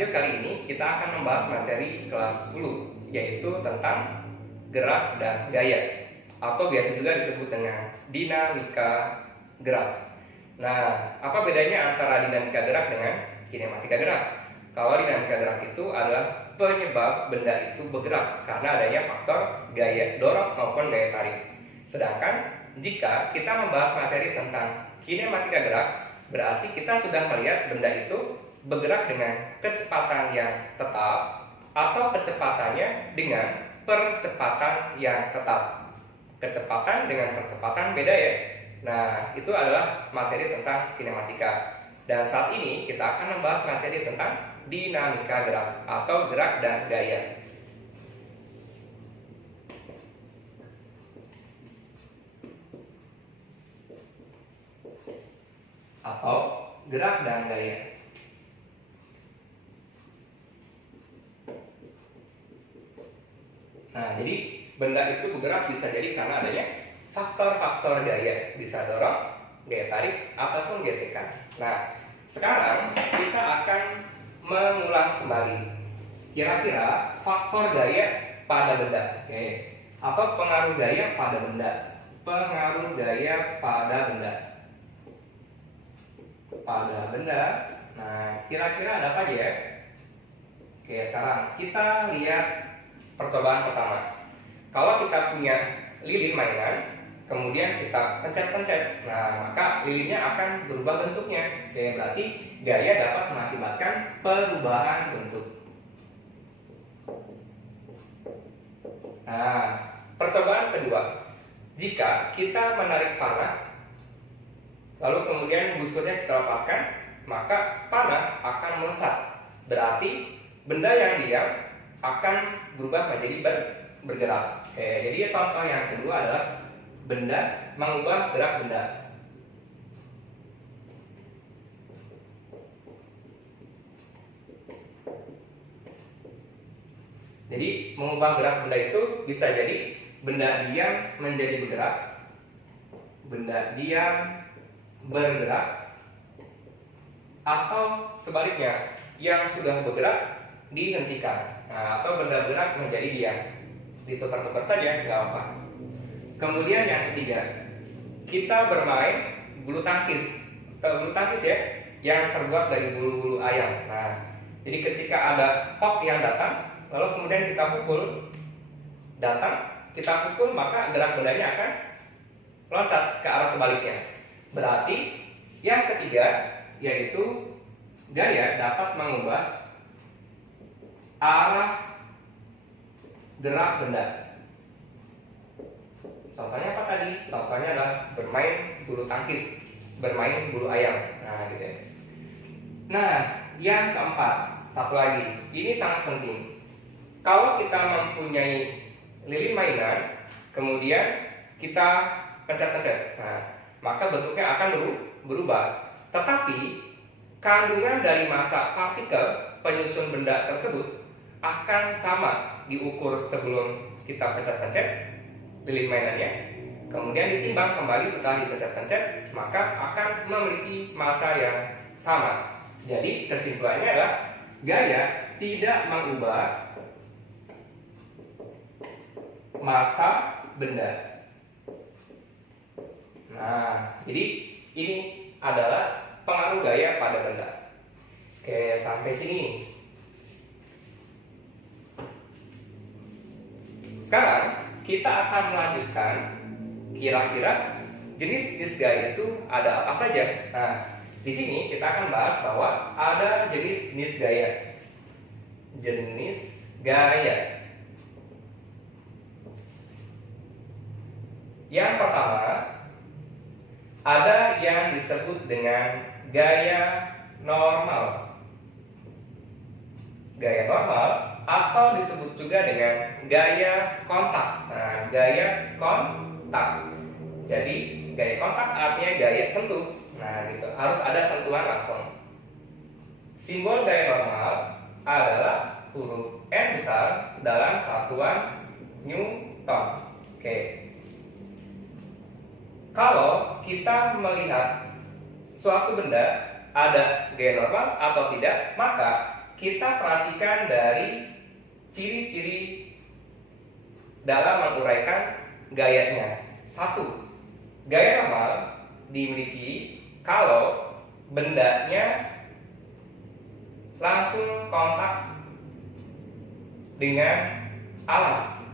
video kali ini kita akan membahas materi kelas 10, yaitu tentang gerak dan gaya, atau biasa juga disebut dengan dinamika gerak. Nah, apa bedanya antara dinamika gerak dengan kinematika gerak? Kalau dinamika gerak itu adalah penyebab benda itu bergerak karena adanya faktor gaya dorong maupun gaya tarik. Sedangkan jika kita membahas materi tentang kinematika gerak, berarti kita sudah melihat benda itu bergerak dengan kecepatan yang tetap atau kecepatannya dengan percepatan yang tetap. Kecepatan dengan percepatan beda ya. Nah, itu adalah materi tentang kinematika. Dan saat ini kita akan membahas materi tentang dinamika gerak atau gerak dan gaya. Atau gerak dan gaya. Nah, jadi benda itu bergerak bisa jadi karena adanya faktor-faktor gaya, bisa dorong, gaya tarik, ataupun gesekan. Nah, sekarang kita akan mengulang kembali. Kira-kira faktor gaya pada benda, oke, atau pengaruh gaya pada benda. Pengaruh gaya pada benda. Pada benda. Nah, kira-kira ada apa aja ya? Oke, sekarang kita lihat percobaan pertama. Kalau kita punya lilin mainan, kemudian kita pencet-pencet, nah maka lilinnya akan berubah bentuknya. Oke, berarti gaya dapat mengakibatkan perubahan bentuk. Nah, percobaan kedua. Jika kita menarik panah, lalu kemudian busurnya kita lepaskan, maka panah akan melesat. Berarti benda yang diam akan berubah menjadi bergerak. Oke, jadi contoh yang kedua adalah benda mengubah gerak benda. Jadi mengubah gerak benda itu bisa jadi benda diam menjadi bergerak, benda diam bergerak, atau sebaliknya yang sudah bergerak dihentikan. Nah, atau benda bergerak menjadi diam, ditukar-tukar saja, nggak apa. Kemudian yang ketiga, kita bermain bulu tangkis. Bulu tangkis ya, yang terbuat dari bulu-bulu ayam. Nah, jadi ketika ada kok yang datang, lalu kemudian kita pukul, maka gerak bendanya akan loncat ke arah sebaliknya. Berarti yang ketiga yaitu gaya dapat mengubah arah gerak benda. Contohnya apa tadi? Contohnya adalah bermain bulu tangkis, bermain bulu ayam. Nah, gitu ya. Nah, yang keempat, satu lagi. Ini sangat penting. Kalau kita mempunyai lilin mainan, kemudian kita pencet-pencet, nah, maka bentuknya akan berubah. Tetapi kandungan dari massa partikel penyusun benda tersebut akan sama diukur sebelum kita pencet-pencet lilin mainannya, kemudian ditimbang kembali setelah dipencet-pencet, maka akan memiliki massa yang sama. Jadi kesimpulannya adalah gaya tidak mengubah massa benda. Nah, jadi ini adalah pengaruh gaya pada benda. Oke, sampai sini. Sekarang kita akan melanjutkan kira-kira jenis-jenis gaya itu ada apa saja. Nah, di sini kita akan bahas bahwa ada jenis-jenis gaya. Jenis gaya. Yang pertama, ada yang disebut dengan gaya normal. Gaya normal atau disebut juga dengan gaya kontak. Nah, gaya kontak. Jadi gaya kontak artinya gaya sentuh. Nah, gitu. Harus ada sentuhan langsung. Simbol gaya normal adalah huruf N besar dalam satuan Newton. Oke. Kalau kita melihat suatu benda ada gaya normal atau tidak, maka kita perhatikan dari ciri-ciri dalam menguraikan gayanya. 1. Gaya normal dimiliki kalau bendanya langsung kontak dengan alas.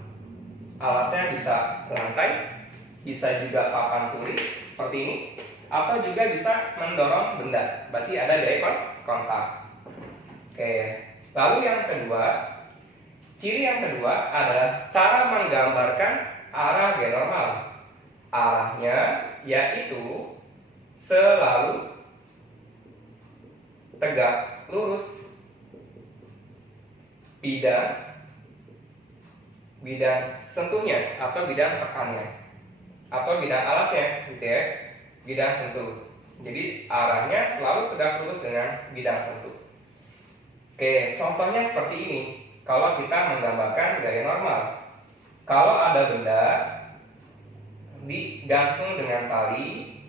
Alasnya bisa lantai, bisa juga papan tulis seperti ini, atau juga bisa mendorong benda. Berarti ada gaya kontak. Oke. Lalu yang kedua, ciri yang kedua adalah cara menggambarkan arah gaya normal. Arahnya yaitu selalu tegak lurus, bidang sentuhnya atau bidang tekannya atau bidang alasnya gitu ya, bidang sentuh. Jadi arahnya selalu tegak lurus dengan bidang sentuh. Oke, contohnya seperti ini. Kalau kita menggambarkan gaya normal, kalau ada benda digantung dengan tali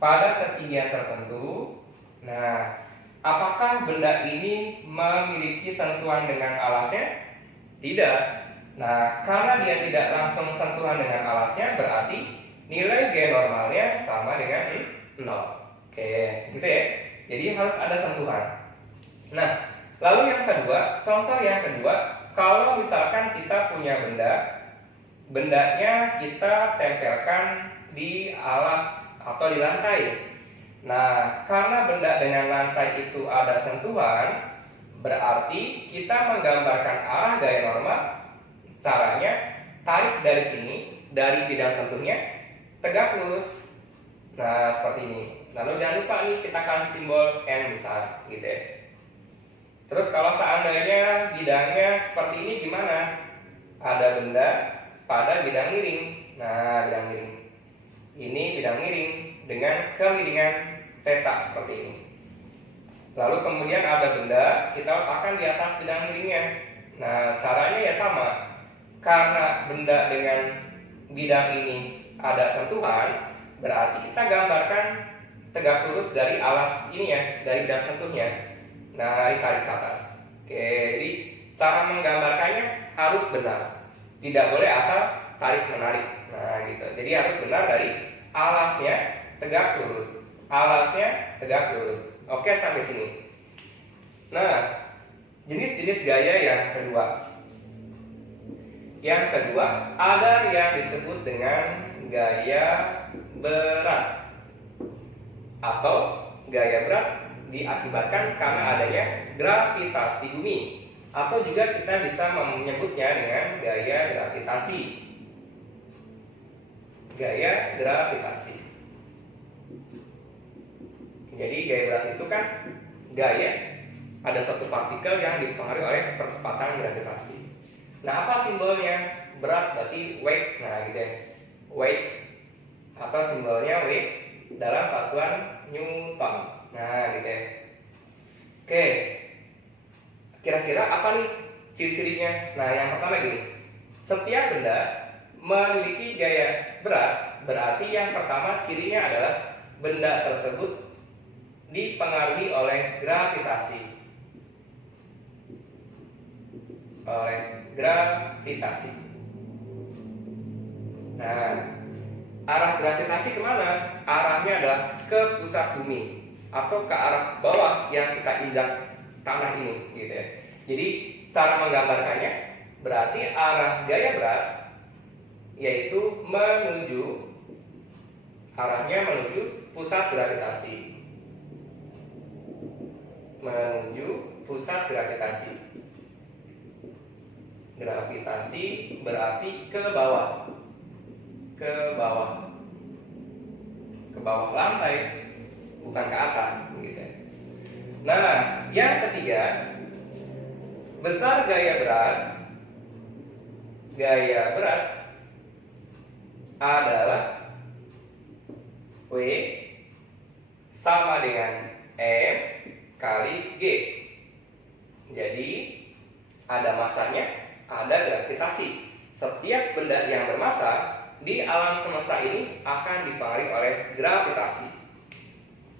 pada ketinggian tertentu, nah, apakah benda ini memiliki sentuhan dengan alasnya? Tidak. Nah, karena dia tidak langsung sentuhan dengan alasnya, berarti nilai G normalnya sama dengan 0. Oke, gitu ya. Jadi harus ada sentuhan. Nah, lalu yang kedua, contoh yang kedua, kalau misalkan kita punya bendanya kita tempelkan di alas atau di lantai. Nah, karena benda dengan lantai itu ada sentuhan, berarti kita menggambarkan arah gaya normal. Caranya, tarik dari sini, dari bidang sentuhnya, tegak lurus. Nah, seperti ini. Lalu jangan lupa nih kita kasih simbol N besar, gitu ya. Terus kalau seandainya bidangnya seperti ini gimana? Ada benda pada bidang miring. Nah, bidang miring. Ini bidang miring dengan kemiringan theta seperti ini. Lalu kemudian ada benda, kita letakkan di atas bidang miringnya. Nah, caranya ya sama. Karena benda dengan bidang ini ada sentuhan, berarti kita gambarkan tegak lurus dari alas ini ya, dari bidang sentuhnya. Nah, tarik ke atas. Oke, jadi cara menggambarkannya harus benar. Tidak boleh asal tarik-menarik. Nah, gitu. Jadi harus benar dari alasnya tegak lurus. Alasnya tegak lurus. Oke, sampai sini. Nah, jenis-jenis gaya yang kedua. Yang kedua, ada yang disebut dengan gaya berat atau gaya berat diakibatkan karena adanya gravitasi bumi, atau juga kita bisa menyebutnya dengan gaya gravitasi. Gaya gravitasi. Jadi gaya berat itu kan gaya, ada satu partikel yang dipengaruhi oleh percepatan gravitasi. Nah, apa simbolnya? Berat berarti weight. Nah, gitu ya. Weight atau simbolnya weight dalam satuan Newton. Nah, gitu ya. Oke. Kira-kira apa nih ciri-cirinya? Nah, yang pertama gini. Setiap benda memiliki gaya berat, berarti yang pertama cirinya adalah benda tersebut dipengaruhi oleh gravitasi. Nah, arah gravitasi kemana? Arahnya adalah ke pusat bumi atau ke arah bawah yang kita injak tanah ini, gitu ya. Jadi cara menggambarkannya berarti arah gaya berat yaitu arahnya menuju pusat gravitasi. Gravitasi berarti ke bawah lantai, bukan ke atas, gitu. Nah, yang ketiga, besar gaya berat adalah W sama dengan M kali G. Jadi ada masanya, ada gravitasi. Setiap benda yang bermasa di alam semesta ini akan dipengaruhi oleh gravitasi.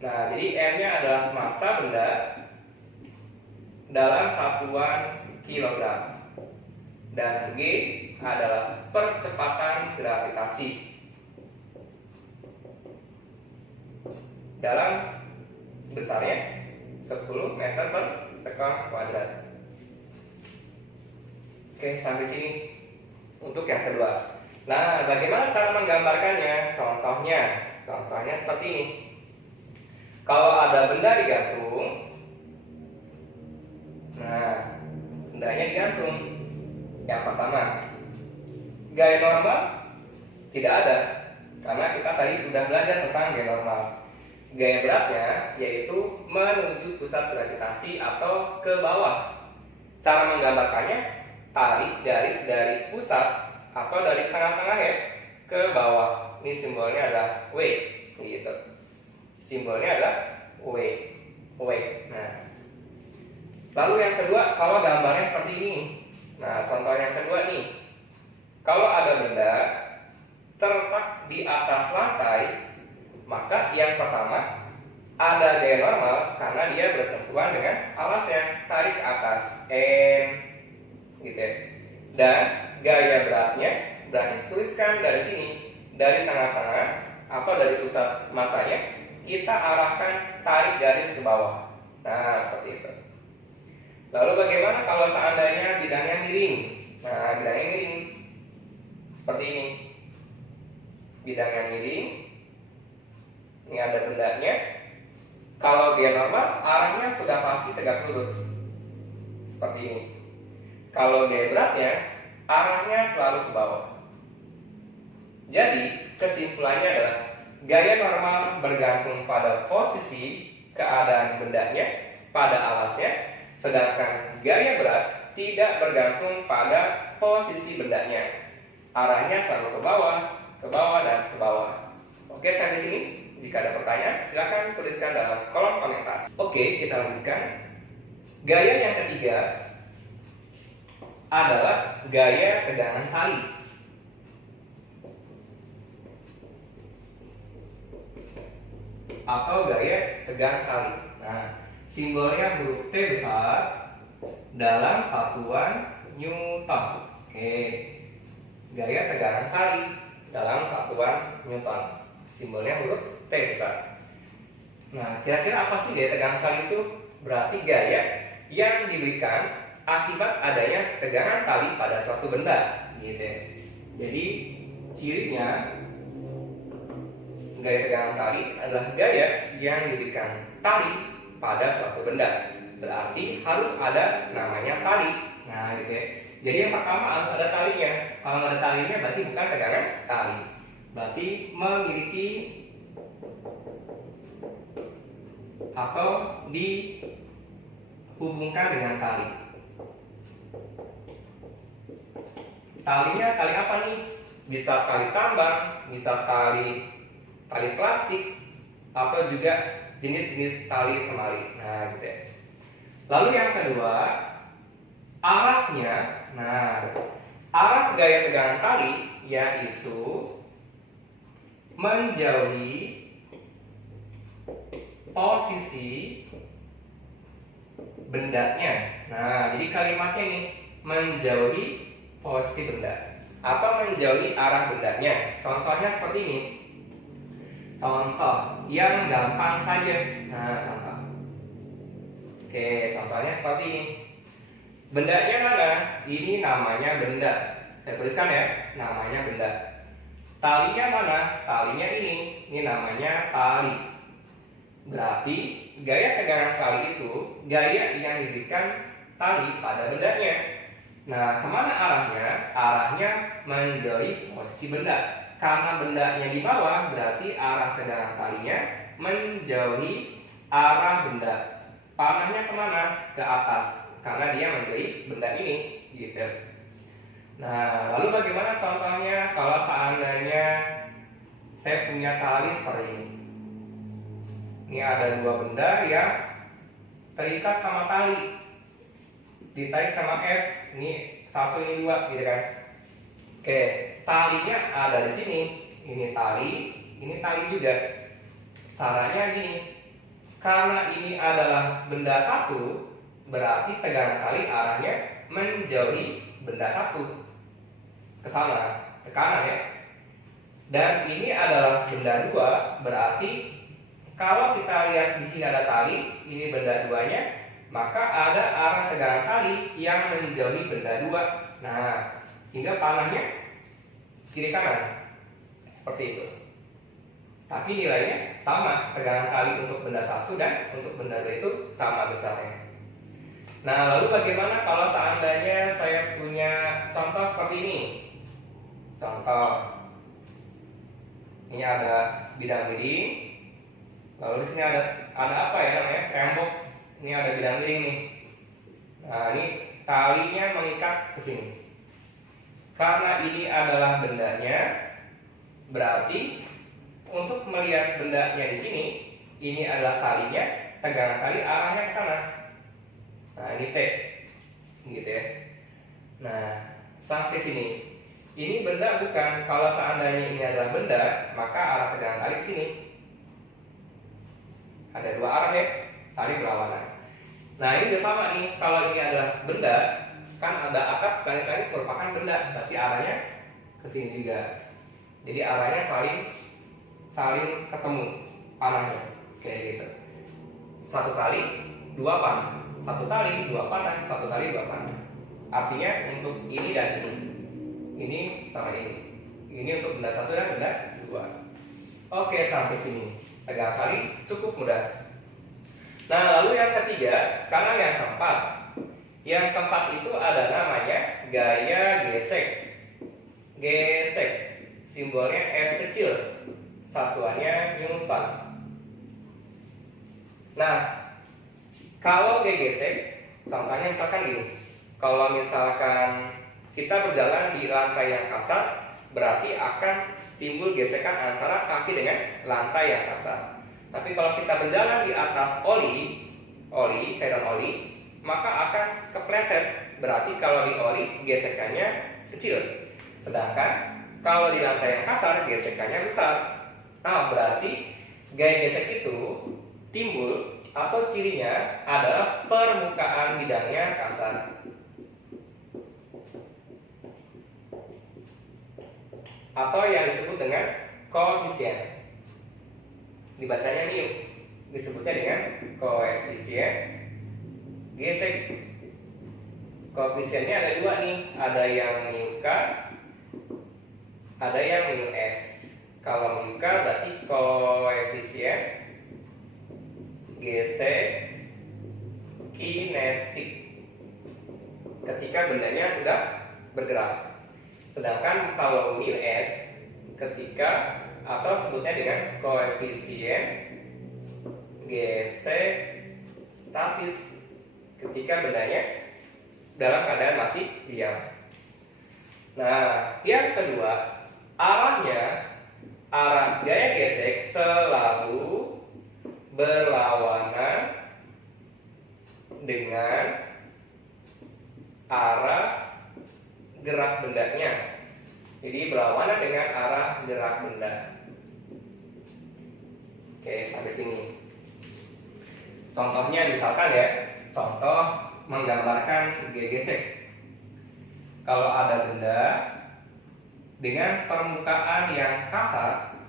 Nah, jadi M-nya adalah massa benda dalam satuan kilogram. Dan G adalah percepatan gravitasi dalam besarnya 10 meter per sekon kuadrat. Oke, sampai sini untuk yang kedua. Nah, bagaimana cara menggambarkannya? Contohnya seperti ini. Kalau ada benda digantung, nah, bendanya digantung. Yang pertama, gaya normal tidak ada, karena kita tadi sudah belajar tentang gaya normal. Gaya beratnya yaitu menuju pusat gravitasi atau ke bawah. Cara menggambarkannya, tarik garis dari pusat atau dari tengah-tengah ya ke bawah. Ini simbolnya adalah W, gitu. Simbolnya adalah W. Nah, lalu yang kedua, kalau gambarnya seperti ini. Nah, contoh yang kedua nih. Kalau ada benda terletak di atas lantai, maka yang pertama ada gaya normal karena dia bersentuhan dengan alasnya, tarik ke atas N, gitu ya. Dan gaya beratnya berarti tuliskan dari sini, dari tengah-tengah atau dari pusat masanya kita arahkan tarik garis ke bawah. Nah, seperti itu. Lalu bagaimana kalau seandainya bidangnya miring? Nah, bidangnya miring seperti ini. Bidangnya miring. Ini ada bendanya. Kalau gaya normal, arahnya sudah pasti tegak lurus. Seperti ini. Kalau gaya beratnya, arahnya selalu ke bawah. Jadi, kesimpulannya adalah gaya normal bergantung pada posisi keadaan bendanya pada alasnya, sedangkan gaya berat tidak bergantung pada posisi bendanya. Arahnya selalu ke bawah dan ke bawah. Oke, sampai sini. Jika ada pertanyaan, silakan tuliskan dalam kolom komentar. Oke, kita lanjutkan. Gaya yang ketiga adalah gaya tegangan tali. Atau gaya tegangan tali. Nah, simbolnya huruf T besar dalam satuan Newton. Oke, gaya tegangan tali dalam satuan Newton. Simbolnya huruf T besar. Nah, kira-kira apa sih gaya tegangan tali itu? Berarti gaya yang diberikan akibat adanya tegangan tali pada suatu benda, gitu ya. Jadi cirinya gaya tegangan tali adalah gaya yang diberikan tali pada suatu benda. Berarti harus ada namanya tali. Nah, gitu ya. Jadi yang pertama harus ada talinya. Kalau nggak ada talinya berarti bukan tegangan tali. Berarti memiliki atau dihubungkan dengan tali. Talinya tali apa nih? Bisa tali tambang, bisa tali plastik, atau juga jenis-jenis tali temali. Nah, gitu ya. Lalu yang kedua, arahnya. Nah, arah gaya tegangan tali yaitu menjauhi posisi bendanya. Nah, jadi kalimatnya ini menjauhi posisi benda atau menjauhi arah bendanya. Contohnya seperti ini. Contoh yang gampang saja. Nah, contoh. Oke, contohnya seperti ini. Bendanya mana? Ini namanya benda. Saya tuliskan ya, namanya benda. Talinya mana? Talinya ini. Ini namanya tali. Berarti gaya tegangan tali itu gaya yang diberikan tali pada bendanya. Nah, kemana arahnya? Arahnya menjauhi posisi benda. Karena bendanya di bawah, berarti arah tegangan talinya menjauhi arah benda. Panahnya kemana? Ke atas. Karena dia menjauhi benda ini, gitu. Nah, lalu bagaimana contohnya kalau seandainya saya punya tali seperti ini? Ini ada dua benda yang terikat sama tali, ditarik sama F. Ini satu, ini dua, gitu kan? Oke, talinya ada di sini. Ini tali juga. Caranya gini, karena ini adalah benda satu, berarti tegangan tali arahnya menjauhi benda satu ke sana, ke kanan ya. Dan ini adalah benda dua, berarti kalau kita lihat di sini ada tali, ini benda duanya, maka ada arah tegangan tali yang menjauhi benda dua. Nah, sehingga panahnya kiri kanan seperti itu. Tapi nilainya sama, tegangan tali untuk benda satu dan untuk benda dua itu sama besarnya. Nah, lalu bagaimana kalau seandainya saya punya contoh seperti ini? Contoh, ini ada bidang-biding, lalu di sini ada apa ya namanya? Tembok. Ini ada bidang-biding nih. Nah, ini talinya mengikat ke sini. Karena ini adalah bendanya, berarti untuk melihat bendanya di sini, ini adalah talinya, tegangan tali arahnya ke sana. Nah, ini T, gitu ya. Nah, sampai sini. Ini benda bukan. Kalau seandainya ini adalah benda, maka arah tegangan tali ke sini. Ada dua arah ya, saling berlawanan. Nah, ini juga sama nih. Kalau ini adalah benda, kan ada akap, langit-langit merupakan benda, berarti arahnya ke sini juga. Jadi arahnya saling ketemu panahnya, kayak gitu. Satu tali, dua panah. Satu tali, dua panah. Satu tali, dua panah. Artinya untuk ini dan ini sama ini. Ini untuk benda satu dan benda dua. Oke, sampai sini. Tegangan tali cukup mudah. Nah, lalu yang ketiga, sekarang yang keempat. Yang keempat itu ada namanya gaya gesek. Gesek, simbolnya F kecil, satuannya Newton. Nah, kalau gaya gesek, contohnya misalkan gini. Kalau misalkan kita berjalan di lantai yang kasar, berarti akan timbul gesekan antara kaki dengan lantai yang kasar. Tapi kalau kita berjalan di atas cairan oli, maka akan kepleset. Berarti kalau di oli gesekannya kecil. Sedangkan kalau di lantai yang kasar gesekannya besar. Nah, berarti gaya gesek itu timbul atau cirinya adalah permukaan bidangnya kasar. Atau yang disebut dengan koefisien. Dibacanya mu, disebutnya dengan koefisien gesek. Koefisiennya ada dua nih, ada yang mu K, ada yang mu S. Kalau mu K berarti koefisien gesek kinetik ketika bendanya sudah bergerak. Sedangkan kalau mu S ketika, atau sebutnya dengan koefisien gesek statis ketika bendanya dalam keadaan masih diam. Nah, yang kedua, arah gaya gesek selalu berlawanan dengan arah gerak bendanya. Jadi berlawanan dengan arah gerak benda. Oke, sampai sini. Contohnya misalkan ya, contoh menggambarkan gaya gesek. Kalau ada benda dengan permukaan yang kasar,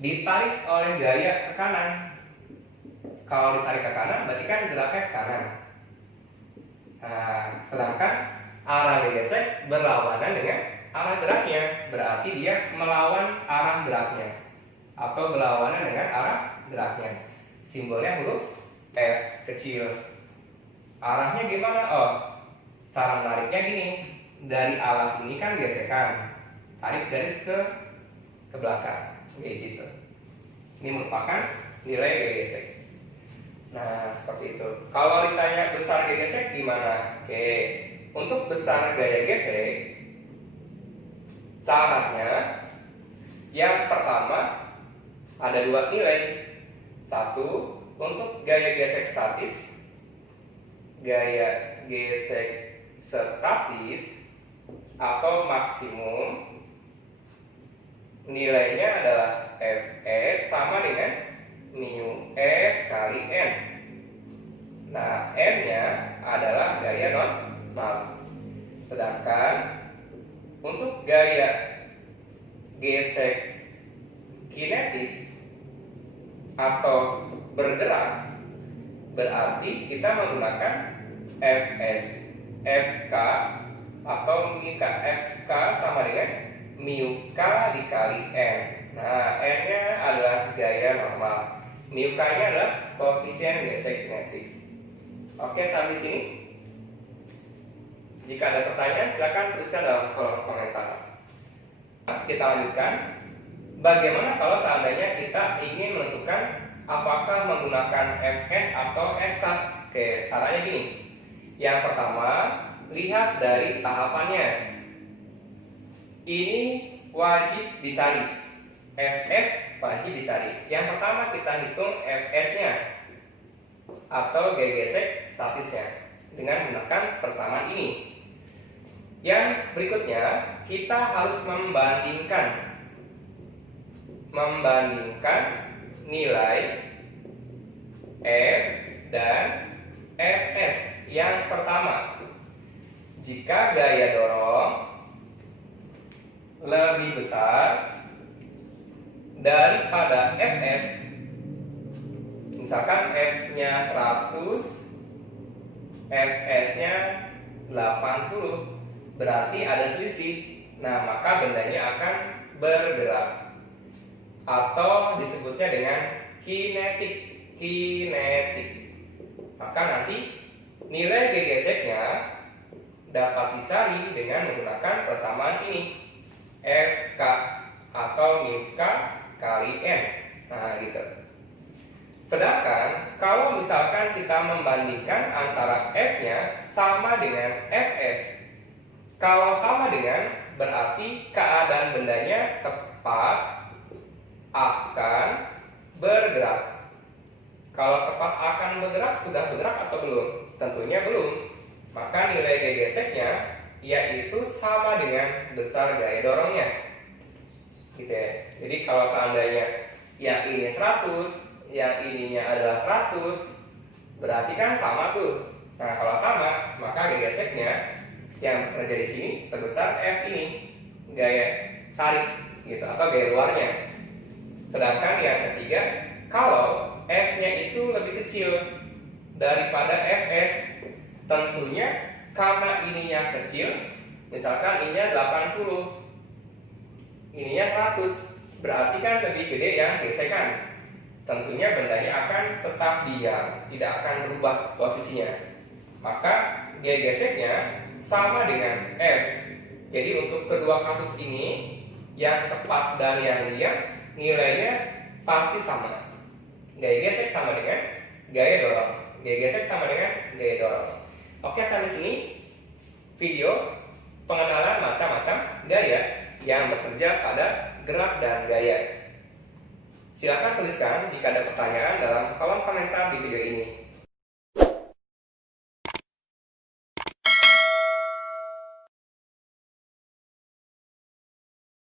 ditarik oleh gaya ke kanan. Kalau ditarik ke kanan, berarti kan geraknya ke kanan. Nah, sedangkan arah gaya gesek berlawanan dengan arah geraknya, berarti dia melawan arah geraknya atau berlawanan dengan arah geraknya. Simbolnya huruf F kecil. Arahnya gimana? Oh, cara menariknya gini. Dari alas ini kan gesekan, tarik garis ke belakang, kayak gitu. Ini merupakan nilai gaya gesek. Nah, seperti itu. Kalau ditanya besar gaya gesek gimana? Oke, untuk besar gaya gesek, caranya yang pertama ada dua nilai. Satu, untuk gaya gesek statis, gaya gesek statis atau maksimum, nilainya adalah Fs sama dengan mu S kali N. Nah, M-nya adalah gaya normal. Sedangkan untuk gaya gesek kinetis atau bergerak, berarti kita menggunakan Fs, Fk atau mika. Fk sama dengan mu k dikali n. Nah, n-nya adalah gaya normal, mu k-nya adalah koefisien gesek kinetis. Oke, sampai sini. Jika ada pertanyaan, silakan tuliskan dalam kolom komentar. Kita lanjutkan. Bagaimana kalau seandainya kita ingin menentukan apakah menggunakan Fs atau Fk? Oke, caranya gini. Yang pertama, lihat dari tahapannya. Ini wajib dicari. Fs wajib dicari. Yang pertama kita hitung Fs-nya atau gaya gesek statisnya dengan menggunakan persamaan ini. Yang berikutnya, kita harus membandingkan nilai F dan Fs. Yang pertama, jika gaya dorong lebih besar daripada Fs, misalkan F-nya 100, Fs-nya 80, berarti ada selisih. Nah, maka bendanya akan bergerak atau disebutnya dengan kinetik. Maka nanti nilai G geseknya dapat dicari dengan menggunakan persamaan ini, Fk atau mu k kali n. Nah, gitu. Sedangkan kalau misalkan kita membandingkan antara F-nya sama dengan Fs, kalau sama dengan berarti keadaan bendanya tepat akan bergerak. Kalau tepat akan bergerak, sudah bergerak atau belum? Tentunya belum. Maka nilai G geseknya yaitu sama dengan besar gaya dorongnya. Gitu ya. Jadi kalau seandainya yang ini 100, yang ininya adalah 100, berarti kan sama tuh. Nah, kalau sama, maka gaya geseknya yang terjadi di sini sebesar F ini, gaya tarik gitu atau gaya luarnya. Sedangkan yang ketiga, kalau F-nya itu lebih kecil daripada Fs, tentunya karena ininya kecil, misalkan ininya 80, ininya 100, berarti kan lebih gede yang gesekan. Tentunya bendanya akan tetap diam, tidak akan berubah posisinya. Maka gaya geseknya sama dengan F. Jadi untuk kedua kasus ini, yang tepat dan yang diam, nilainya pasti sama. Gaya gesek sama dengan gaya dorong. Gaya gesek sama dengan gaya dorong. Oke, sampai sini video pengenalan macam-macam gaya yang bekerja pada gerak dan gaya. Silakan tuliskan jika ada pertanyaan dalam kolom komentar di video ini.